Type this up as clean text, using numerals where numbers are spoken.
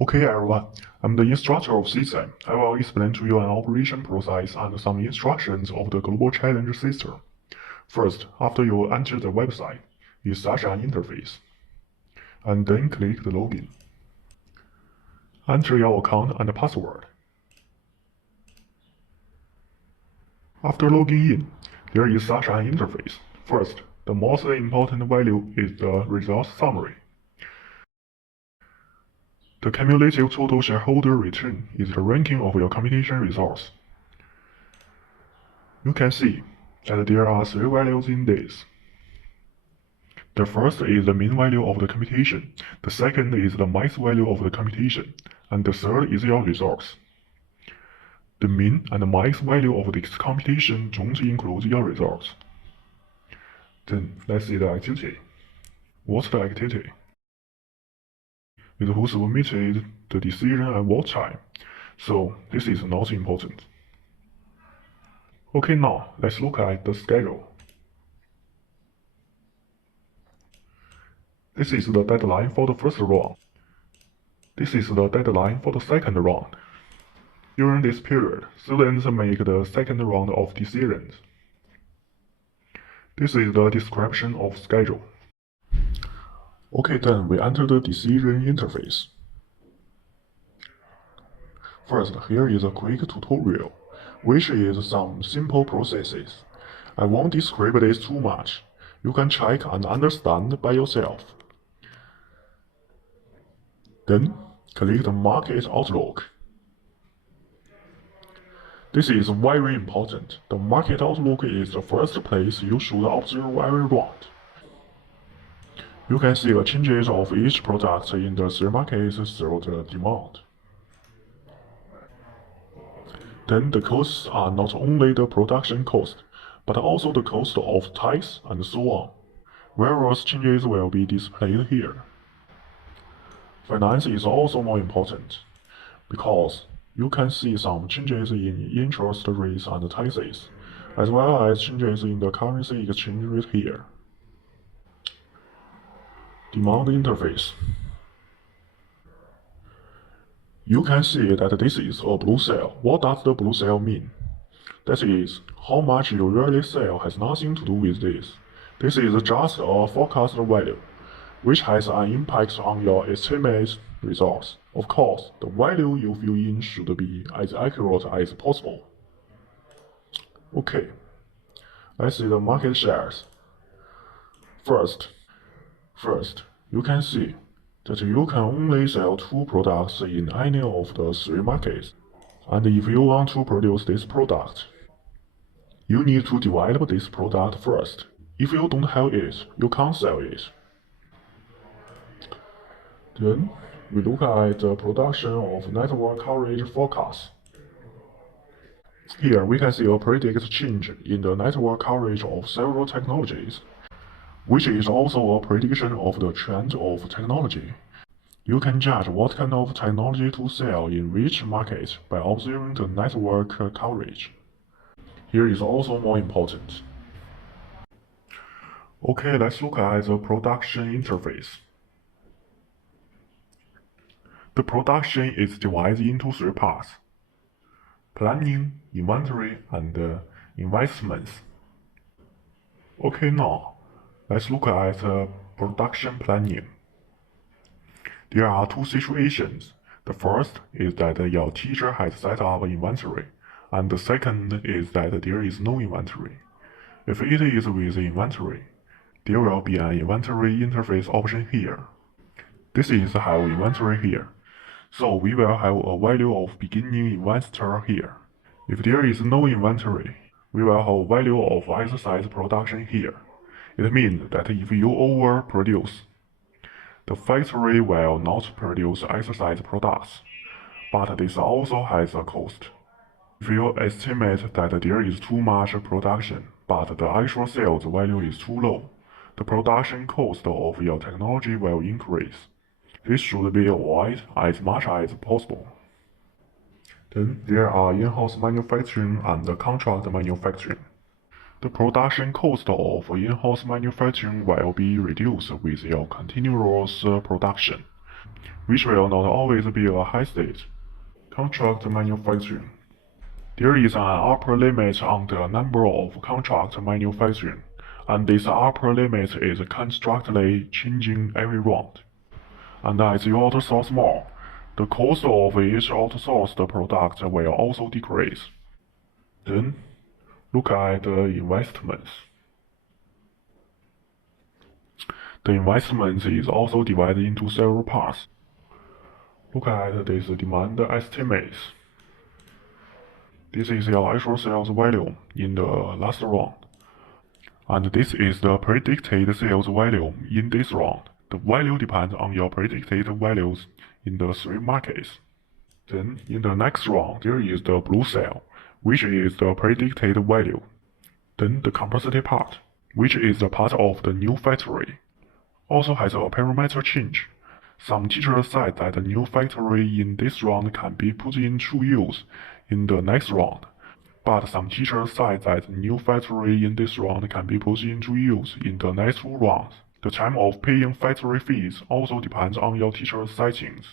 Okay everyone, I'm the instructor of Cesim. I will explain to you an operation process and some instructions of the global challenge system. First, after you enter the website, is such an interface, and then click the login. Enter your account and password. After logging in, there is such an interface. First, the most important value is the results summary. The cumulative total shareholder return is the ranking of your computation results. You can see that there are three values in this. The first is the mean value of the computation, the second is the max value of the computation, and the third is your results. The mean and max value of this computation don't include your results. Then let's see the activity. What's the activity? It who submitted the decision at what time, so this is not important. Okay, now let's look at the schedule. This is the deadline for the first round. This is the deadline for the second round. During this period, students make the second round of decisions. This is the description of schedule. Okay, then we enter the decision interface. First, here is a quick tutorial, which is some simple processes. I won't describe this too much. You can check and understand by yourself. Then, click the Market Outlook. This is very important. The market outlook is the first place you should observe every round. You can see the changes of each product in the three markets through the demand. Then the costs are not only the production cost, but also the cost of tax and so on. Various changes will be displayed here. Finance is also more important, because you can see some changes in interest rates and taxes, as well as changes in the currency exchange rate here. Demand interface. You can see that this is a blue cell. What does the blue cell mean? That is, how much you really sell has nothing to do with this. This is just a forecast value, which has an impact on your estimate results. Of course, the value you fill in should be as accurate as possible. Okay, let's see the market shares. First, you can see that you can only sell two products in any of the three markets. And if you want to produce this product, you need to develop this product first. If you don't have it, you can't sell it. Then, we look at the production of network coverage forecast. Here we can see a predicted change in the network coverage of several technologies, which is also a prediction of the trend of technology. You can judge what kind of technology to sell in which market by observing the network coverage. Here is also more important. Okay, let's look at the production interface. The production is divided into three parts: planning, inventory, and investments. Okay, now let's look at production planning. There are two situations. The first is that your teacher has set up inventory, and the second is that there is no inventory. If it is with inventory, there will be an inventory interface option here. This is have inventory here, so we will have a value of beginning investor here. If there is no inventory, we will have value of exercise production here. It means that if you overproduce, the factory will not produce exercise products, but this also has a cost. If you estimate that there is too much production, but the actual sales value is too low, the production cost of your technology will increase. This should be avoided as much as possible. Then there are in-house manufacturing and contract manufacturing. The production cost of in-house manufacturing will be reduced with your continuous production. which will not always be a high state. Contract manufacturing. There is an upper limit on the number of contract manufacturing, and this upper limit is constantly changing every round. And as you outsource more, the cost of each outsourced product will also decrease. Then, look at the investments. The investment is also divided into several parts. Look at this demand estimates. This is your actual sales volume in the last round. And this is the predicted sales volume in this round. The value depends on your predicted values in the three markets. Then, in the next round, there is the blue cell, which is the predicted value. Then the capacity part, which is the part of the new factory, also has a parameter change. Some teachers said that the new factory in this round can be put into use in the next round, but some teachers said that the new factory in this round can be put into use in the next two rounds. The time of paying factory fees also depends on your teacher's settings.